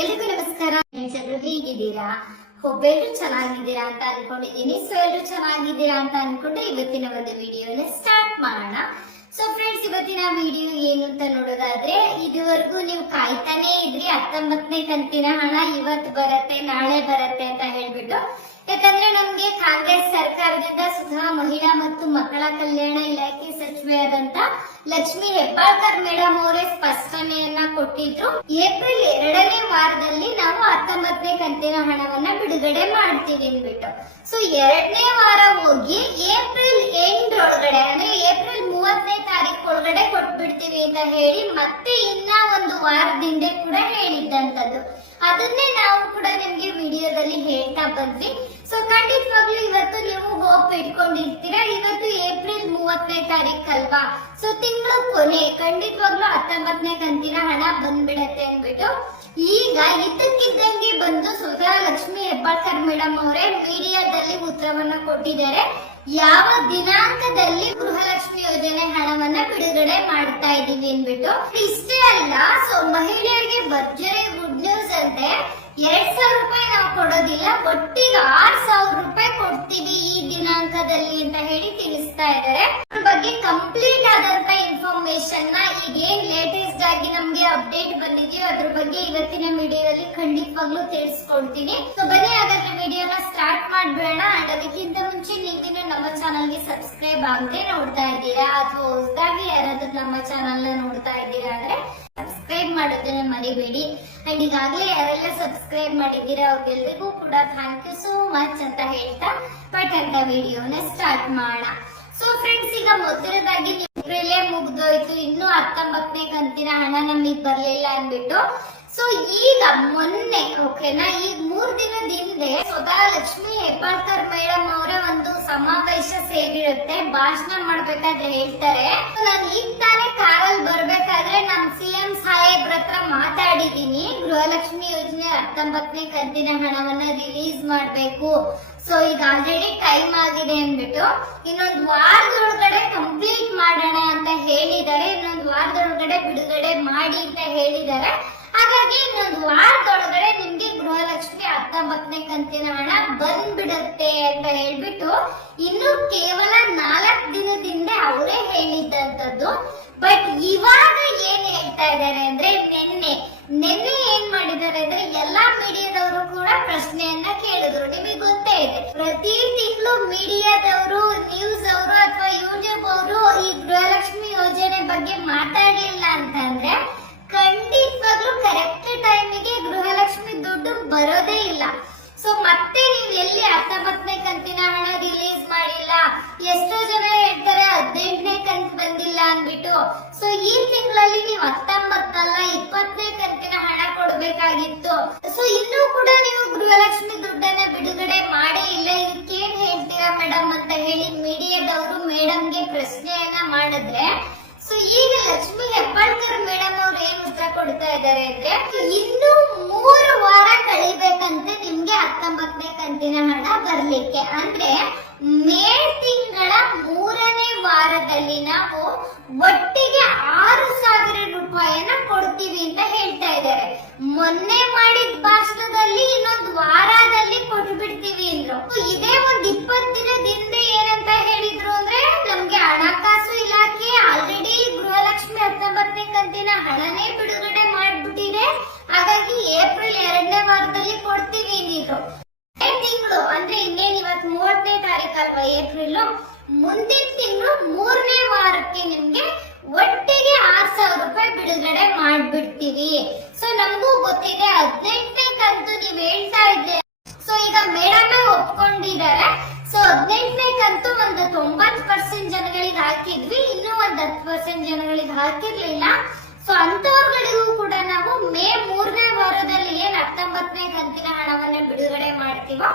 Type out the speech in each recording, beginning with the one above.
ಎಲ್ರಿಗೂ ನಮಸ್ಕಾರ. ಎಲ್ರು ಹೇಗಿದ್ದೀರಾ? ಒಬ್ಬೆಲ್ಲರೂ ಚೆನ್ನಾಗಿದ್ದೀರಾ ಅಂತ ಅನ್ಕೊಂಡಿದ್ದೀನಿ. ಸೊ ಎಲ್ರು ಚೆನ್ನಾಗಿದ್ದೀರಾ ಅಂತ ಅನ್ಕೊಂಡು ಇವತ್ತಿನ ಒಂದು ವಿಡಿಯೋನ ಸ್ಟಾರ್ಟ್ ಮಾಡೋಣ. ಸೊ ಫ್ರೆಂಡ್ಸ್ ಇವತ್ತಿನ ವಿಡಿಯೋ ಏನು ಅಂತ ನೋಡೋದಾದ್ರೆ, ಇದುವರೆಗೂ ನೀವು ಕಾಯ್ತಾನೆ ಇದ್ರಿ. ಹತ್ತೊಂಬತ್ತನೇ ಕಂತಿನ ಹಣ ಇವತ್ತು ಬರುತ್ತೆ, ನಾಳೆ ಬರುತ್ತೆ ಅಂತ ಹೇಳ್ಬಿಟ್ಟು ಯಾಕಂದ್ರೆ ನಮ್ಗೆ ಕಾಂಗ್ರೆಸ್ ಸರ್ಕಾರದಿಂದ ಸುಧಾ ಮಹಿಳಾ ಮತ್ತು ಮಕ್ಕಳ ಕಲ್ಯಾಣ ಇಲಾಖೆ ಸಚಿವೆಯಾದಂತ ಲಕ್ಷ್ಮಿ ಹೆಬ್ಬಾಳ್ಕರ್ ಮೇಡಮ್ ಅವರೇ ಸ್ಪಷ್ಟನೆಯನ್ನ ಕೊಟ್ಟಿದ್ರು. ಏಪ್ರಿಲ್ ಎರಡನೇ ವಾರದಲ್ಲಿ ನಾವು ಹತ್ತೊಂಬತ್ತನೇ ಕಂತಿನ ಹಣವನ್ನ ಬಿಡುಗಡೆ ಮಾಡ್ತೀವಿ ಅಂದ್ಬಿಟ್ಟು. ಸೊ ಎರಡನೇ ವಾರ ಹೋಗಿ ಏಪ್ರಿಲ್ ಎಂಟರೊಳಗಡೆ, ಅಂದ್ರೆ ಏಪ್ರಿಲ್ ಮೂವತ್ತನೇ ತಾರೀಕು ಒಳಗಡೆ ಕೊಟ್ಬಿಡ್ತೀವಿ ಅಂತ ಹೇಳಿ ಮತ್ತೆ ಇನ್ನ ಒಂದು ವಾರದಿಂದ ಕೂಡ ಹೇಳಿದ್ದಂತದ್ದು. ಅದನ್ನೇ ನಾವು ಕೂಡ ನಿಮ್ಗೆ ವಿಡಿಯೋದಲ್ಲಿ ಹೇಳ್ತಾ ಬಂದ್ವಿ. ಸೊ ಖಂಡಿತವಾಗ್ಲೂ ಇವತ್ತು ನೀವು ಹೋಪ್ ಇಟ್ಕೊಂಡಿರ್ತೀರಾ? ಇವತ್ತು ಏಪ್ರಿಲ್ ಮೂವತ್ತನೇ ತಾರೀಕ್ ಅಲ್ವಾ? ಸೊ ತಿಂಗಳ ಕೊನೆ, ಖಂಡಿತವಾಗ್ಲೂ ಹತ್ತೊಂಬತ್ತನೇ ಕಂತಿನ ಹಣ ಬಂದ್ಬಿಡತ್ತೆ ಅಂದ್ಬಿಟ್ಟು. ಈಗ ಇದಕ್ಕಿದ್ದಂಗೆ ಬಂದು ಸುಧಾ ಲಕ್ಷ್ಮಿ ಹೆಬ್ಬಾಳ್ಕರ್ ಮೇಡಮ್ ಅವರೇ ಮೀಡಿಯಾದಲ್ಲಿ ಉತ್ತರವನ್ನ ಕೊಟ್ಟಿದ್ದಾರೆ. ಯಾವ ದಿನಾಂಕದಲ್ಲಿ ಗೃಹಲಕ್ಷ್ಮಿ ಯೋಜನೆ ಹಣವನ್ನ ಬಿಡುಗಡೆ ಮಾಡ್ತಾ ಇದೀವಿ ಅಂದ್ಬಿಟ್ಟು. ಇಷ್ಟೇ ಅಲ್ಲ ಸೊ ಮಹಿಳೆಯರಿಗೆ ಭರ್ಜರಿ ಗುಡ್ ನ್ಯೂಸ್ ಅಂತೆ. ಎರಡ್ ಸಾವಿರ ರೂಪಾಯಿ ನಾವು ಕೊಡೋದಿಲ್ಲ, ಒಟ್ಟಿಗೆ ಆರ್ ಸಾವಿರ ರೂಪಾಯಿ ಕೊಡ್ತೀವಿ ಈ ದಿನಾಂಕದಲ್ಲಿ ಅಂತ ಹೇಳಿ ತಿಳಿಸ್ತಾ ಇದ್ದಾರೆ. ಬಗ್ಗೆ ಕಂಪ್ಲೀಟ್ ಆದಂತ ಇನ್ಫಾರ್ಮೇಶನ್ನ ಈಗ ಏನ್ ಲೇಟೆಸ್ಟ್ ಆಗಿ ನಮ್ಗೆ ಅಪ್ಡೇಟ್ ಬಂದಿದೆಯೋ ಅದ್ರ ಬಗ್ಗೆ ಇವತ್ತಿನ ವಿಡಿಯೋದಲ್ಲಿ ಖಂಡಿತವಾಗ್ಲೂ ತಿಳಿಸ್ಕೊಡ್ತೀನಿ. ಸೊ ಬನ್ನಿ, ಹಾಗಾದ್ರೆ ವಿಡಿಯೋನ ಸ್ಟಾರ್ಟ್ ಮಾಡ್ಬೇಡ. ಅಂಡ್ ಅದಕ್ಕಿಂತ ಮುಂಚೆ ನೀವು ನಮ್ಮ ಚಾನಲ್ಗೆ ಸಬ್ಸ್ಕ್ರೈಬ್ ಆಗದೆ ನೋಡ್ತಾ ಇದ್ದೀರಾ? ಅಥವಾ ಹೊಸದಾಗಿ ಯಾರಾದ್ರೂ ನಮ್ಮ ಚಾನಲ್ ನೋಡ್ತಾ ಇದ್ದೀರಾ ಅಂದ್ರೆ ಸಬ್ಸ್ಕ್ರೈಬ್ ಮಾಡೋದನ್ನ ಮರಿಬೇಡಿ. ಅಂಡ್ ಈಗಾಗಲೇ ಯಾರೆಲ್ಲ ಸಬ್ಸ್ಕ್ರೈಬ್ ಮಾಡಿದ್ದೀರಾ ಅವ್ರಿಗೆಲ್ರಿಗೂ ಕೂಡ ಥ್ಯಾಂಕ್ ಯು ಸೋ ಮಚ್ ಅಂತ ಹೇಳ್ತಾ ಪಟ್ಟಂತ ವಿಡಿಯೋನ ಸ್ಟಾರ್ಟ್ ಮಾಡೋಣ ಸೊ ಫ್ರೆಂಡ್ಸ್ ಈಗ ಮೊದಲದಾಗಿ ಏಪ್ರಿಲೇ ಮುಗ್ದೋಯ್ತು. ಇನ್ನೂ ಹತ್ತೊಂಬತ್ತನೇ ಕಂತಿನ ಹಣ ನಮಗ್ ಬರಲಿಲ್ಲ ಅಂದ್ಬಿಟ್ಟು. ಸೊ ಈಗ ಮೊನ್ನೆ ಓಕೆನಾ ಈಗ ಮೂರ್ ದಿನದ ಹಿಂದೆ ಸ್ವತಃ ಲಕ್ಷ್ಮಿ ಹೆಬ್ಬಾಳ್ಕರ್ ಮೇಡಮ್ ಅವರ ಒಂದು ಸಮಾವೇಶ ಸೇರಿರುತ್ತೆ. ಭಾಷಣ ಮಾಡ್ಬೇಕಾದ್ರೆ ಹೇಳ್ತಾರೆ. ನಾನು ಈಗ ತಾನೇ ಹತ್ತೊಂಬತ್ತನೇ ಕಂತಿನ ಹಣವನ್ನ ರಿಲೀಸ್ ಮಾಡ್ಬೇಕು. ಸೊ ಈಗ ಆಲ್ರೆಡಿ ಟೈಮ್ ಆಗಿದೆ ಅಂದ್ಬಿಟ್ಟು ಇನ್ನೊಂದು ವಾರದೊಳಗಡೆ ಕಂಪ್ಲೀಟ್ ಮಾಡೋಣ ಅಂತ ಹೇಳಿದ್ದಾರೆ. ಇನ್ನೊಂದು ವಾರದೊಳಗಡೆ ಬಿಡುಗಡೆ ಮಾಡಿ ಅಂತ ಹೇಳಿದ್ದಾರೆ. ಹಾಗಾಗಿ ಇನ್ನೊಂದು ವಾರದೊಳಗಡೆ ನಿಮ್ಗೆ ಗೃಹಲಕ್ಷ್ಮಿ ಹತ್ತೊಂಬತ್ತನೇ ಕಂತಿನ ಹಣ ಬಂದ್ಬಿಡುತ್ತೆ ಅಂತ ಹೇಳ್ಬಿಟ್ಟು ಇನ್ನು ಕೇವಲ ನಾಲ್ಕು ದಿನದಿಂದ ಅವರೇ ಹೇಳಿದ್ದಂಥದ್ದು ಬಟ್ ಇವಾಗ ಏನ್ ಹೇಳ್ತಾ ಇದ್ದಾರೆ ಅಂದ್ರೆ, ನಿನ್ನೆ ನಿನ್ನೆ ಮಾಡಿದ್ದಾರೆ ಅಂದ್ರೆ ಎಲ್ಲಾ ಮೀಡಿಯಾದವರು ಕೂಡ ಪ್ರಶ್ನೆಯನ್ನ ಕೇಳಿದ್ರು. ನಿಮಗೆ ಗೊತ್ತೇ ಇದೆ, ಪ್ರತಿ ತಿಂಗಳು ಮೀಡಿಯಾದವರು ನ್ಯೂಸ್ ಅವರು ಅಥವಾ ಯೂಟ್ಯೂಬ್ ಅವರು ಈ ಗೃಹಲಕ್ಷ್ಮಿ ಯೋಜನೆ ಬಗ್ಗೆ ಮಾತಾಡ್ಲಿಲ್ಲ ಅಂತಂದ್ರೆ ಖಂಡಿತವಾಗ್ಲೂ ಕರೆಕ್ಟ್ ಟೈಮಿಗೆ ಗೃಹಲಕ್ಷ್ಮಿ ದುಡ್ಡು ಬರೋದೇ ಇಲ್ಲ. ಸೊ ಮತ್ತೆ ನೀವು ಎಲ್ಲಿ ಅರ್ಥ ಕಂತಿನ ಅಂದ್ಬಿಟ್ಟು ಸೊ ಈ ತಿಂಗಳಲ್ಲಿ ನೀವು ಹತ್ತೊಂಬತ್ತಲ್ಲ ಇಪ್ಪತ್ತನೇ ಕಂತಿನ ಹಣ ಕೊಡ್ಬೇಕಾಗಿತ್ತು. ಸೊ ಇನ್ನೂ ಕೂಡ ನೀವು ಗೃಹಲಕ್ಷ್ಮಿ ದುಡ್ಡನ್ನ ಬಿಡುಗಡೆ ಮಾಡೇ ಇಲ್ಲ. ಇದಕ್ಕೇನ್ ಹೇಳ್ತೀರಾ ಮೇಡಮ್ ಅಂತ ಹೇಳಿ ಮೀಡಿಯಾದವರು ಮೇಡಮ್ಗೆ ಪ್ರಶ್ನೆಯನ್ನ ಮಾಡಿದ್ರೆ ಸೊ ಈಗ ಲಕ್ಷ್ಮಿ ಹೆಬ್ಬಾಳ್ಕರ್ ಮೇಡಮ್ ಅವ್ರು ಏನ್ ಉತ್ತರ ಕೊಡ್ತಾ ಇದ್ದಾರೆ ಅಂದ್ರೆ, ಇನ್ನು ಮೂರು ವಾರ ಕಳಿಬೇಕಂತೆ ನಿಮ್ಗೆ ಹತ್ತೊಂಬತ್ತನೇ ಕಂತಿನ ಹಣ ಬರ್ಲಿಕ್ಕೆ. ಅಂದ್ರೆ ಮೇ ತಿಂಗಳ ನಾವು ಒಟ್ಟಿಗೆ ಆರು ಸಾವಿರ ರೂಪಾಯಿಯನ್ನ ಕೊಡ್ತೀವಿ ಅಂತ ಹೇಳ್ತಾ ಇದ್ದಾರೆ. ಮೊನ್ನೆ ಮಾಡಿದ ಭಾಷಣದಲ್ಲಿ ಇನ್ನೊಂದು ವಾರದಲ್ಲಿ ಕೊಟ್ಬಿಡ್ತೀವಿ ಅಂದ್ರು. ಇದೇ ಒಂದ್ ಇಪ್ಪತ್ತಿನ ದಿನದಿಂದ ಏನಂತ ಹೇಳಿದ್ರು ಅಂದ್ರೆ ನಮ್ಗೆ ಹಣಕಾಸು ಇಲಾಖೆ ಆಲ್ರೆಡಿ ಗೃಹಲಕ್ಷ್ಮಿ ಹತ್ತೊಂಬತ್ತನೇ ಕಂತಿನ ಹಣನೇ ಬಿಡುಗಡೆ ಮಾಡ್ಬಿಟ್ಟಿದೆ ಹಾಗಾಗಿ ಏಪ್ರಿಲ್ ಎರಡನೇ ವಾರದಲ್ಲಿ ಕೊಡ್ತೀವಿ ಅಂದಿದ್ರು ತಿಂಗಳು ಅಂದ್ರೆ ಇನ್ನೇನ್ ಇವತ್ ಮೂವತ್ತನೇ ತಾರೀಕು ಅಲ್ವಾ ಏಪ್ರಿಲ್ ಮುಂದಿನ ತಿಂಗಳು ಮೂರನೇ ವಾರಕ್ಕೆ ನಿಮ್ಗೆ ಒಟ್ಟಿಗೆ ಆರ್ ಸಾವಿರ ರೂಪಾಯಿ ಬಿಡುಗಡೆ ಮಾಡ್ಬಿಡ್ತೀವಿ. ಸೊ ನಮಗೂ ಗೊತ್ತಿದೆ, ಹದಿನೆಂಟನೇ ಕಂತು ನೀವ್ ಹೇಳ್ತಾ ಇದ್ದೆ ಸೊ ಈಗ ಮೇಡಮೇ ಒಪ್ಕೊಂಡಿದ್ದಾರೆ. ಸೊ ಹದಿನೆಂಟನೇ ಕಂತು ಒಂದು ತೊಂಬತ್ತು ಪರ್ಸೆಂಟ್ ಜನಗಳಿಗೆ ಹಾಕಿದ್ವಿ, ಇನ್ನೂ ಒಂದ್ ಹತ್ತು ಪರ್ಸೆಂಟ್ ಜನಗಳಿಗೆ ಹಾಕಿರ್ಲಿಲ್ಲ. ಸೊ ಅಂತವ್ರುಗಳಿಗೂ ಕೂಡ ನಾವು ಮೇ ಮೂರನೇ ವಾರದಲ್ಲಿ ಏನ್ ಹತ್ತೊಂಬತ್ತನೇ ಕಂತಿನ ಹಣವನ್ನ ಬಿಡುಗಡೆ ಮಾಡ್ತೀವೋ,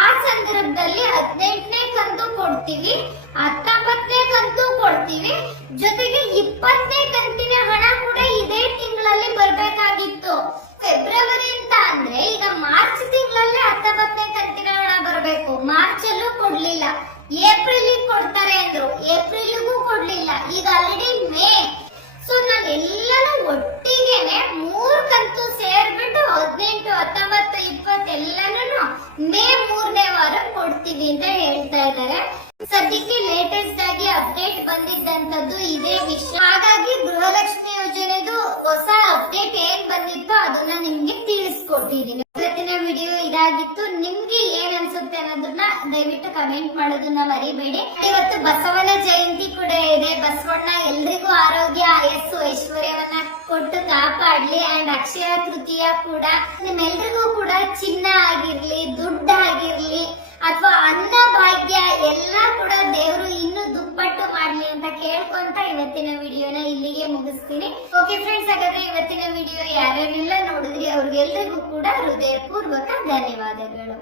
ಆ ಸಂದರ್ಭದಲ್ಲಿ ಹದಿನೆಂಟನೇ ಕಂತು ಕೊಡ್ತೀವಿ, ಹತ್ತೊಂಬತ್ತನೇ ಕಂತು ಕೊಡ್ತೀವಿ. ಜೊತೆಗೆ ಇಪ್ಪತ್ತನೇ ಕಂತಿನ ಹಣ ಕೂಡ ಇದೇ ತಿಂಗಳಲ್ಲಿ ಬರ್ಬೇಕಾಗಿತ್ತು. ಫೆಬ್ರವರಿ ಅಂತ ಅಂದ್ರೆ ಈಗ ಮಾರ್ಚ್ ತಿಂಗಳಲ್ಲಿ ಹತ್ತೊಂಬತ್ತನೇ ಕಂತಿನ ಹಣ ಬರಬೇಕು. ಮಾರ್ಚ್ ಅಲ್ಲೂ ಕೊಡ್ಲಿಲ್ಲ. ಏಪ್ರಿಲ್ ಕೊಡ್ತಾರೆ ಅಂದ್ರು. ಏಪ್ರಿಲ್ಗೂ ಕೊಡ್ಲಿಲ್ಲ ಈಗ ಆಲ್ರೆಡಿ ಮೇ ಸೊ ನಾನು ಎಲ್ಲರೂ ಒಟ್ಟಿಗೆನೆ ಮೂರ್ ಕಂತು ಸೇರ್ಬಿಟ್ಟು ಹದಿನೈದು ಸದ್ಯಕ್ಕೆ ಲೇಟೆಸ್ಟ್ ಆಗಿ ಅಪ್ಡೇಟ್ ಬಂದಿದ್ದಂತದ್ದು ಇದೇ ವಿಷಯ. ಹಾಗಾಗಿ ಗೃಹಲಕ್ಷ್ಮಿ ಯೋಜನೆದು ಹೊಸ ಅಪ್ಡೇಟ್ ಏನ್ ಬಂದಿತ್ತು ಅದನ್ನ ನಿಮ್ಗೆ ತಿಳಿಸ್ಕೊಟ್ಟಿದ್ದೀನಿ. ಇವತ್ತಿನ ವಿಡಿಯೋ ಇದಾಗಿತ್ತು. ನಿಮ್ಗೆ ಏನ್ ಅನ್ಸುತ್ತೆ ಅನ್ನೋದನ್ನ ದಯವಿಟ್ಟು ಕಮೆಂಟ್ ಮಾಡೋದನ್ನ ಮರಿಬೇಡಿ. ಇವತ್ತು ಬಸವನ ಜಯಂತಿ ಕೂಡ ಇದೆ. ಬಸವಣ್ಣ ಎಲ್ರಿಗೂ ಆರೋಗ್ಯ, ಆಯಸ್ಸು, ಐಶ್ವರ್ಯವನ್ನ ಕೊಟ್ಟು ಕಾಪಾಡ್ಲಿ. ಅಂಡ್ ಅಕ್ಷಯ ತೃತೀಯ ಕೂಡ ನಿಮ್ಮೆಲ್ರಿಗೂ ಕೂಡ ಚಿನ್ನ ಆಗಿರ್ಲಿ, ದುಡ್ಡು ಆಗಿರ್ಲಿ ಅಥವಾ ಅನ್ನ ಭಾಗ್ಯ ಎಲ್ಲ ಕೂಡ ದೇವರು ಇನ್ನೂ ದುಪ್ಪಟ್ಟು ಮಾಡ್ಲಿ ಅಂತ ಕೇಳ್ಕೊಂತ ಇವತ್ತಿನ ವಿಡಿಯೋನ ಇಲ್ಲಿಗೆ ಮುಗಿಸ್ತೀನಿ. ಓಕೆ ಫ್ರೆಂಡ್ಸ್ ಹಾಗಾದ್ರೆ ಇವತ್ತಿನ ವಿಡಿಯೋ ಯಾರ್ಯಾರೆಲ್ಲ ನೋಡಿದ್ರಿ ಅವ್ರಿಗೆಲ್ಲರಿಗೂ ಕೂಡ ಹೃದಯಪೂರ್ವಕ ಧನ್ಯವಾದಗಳು.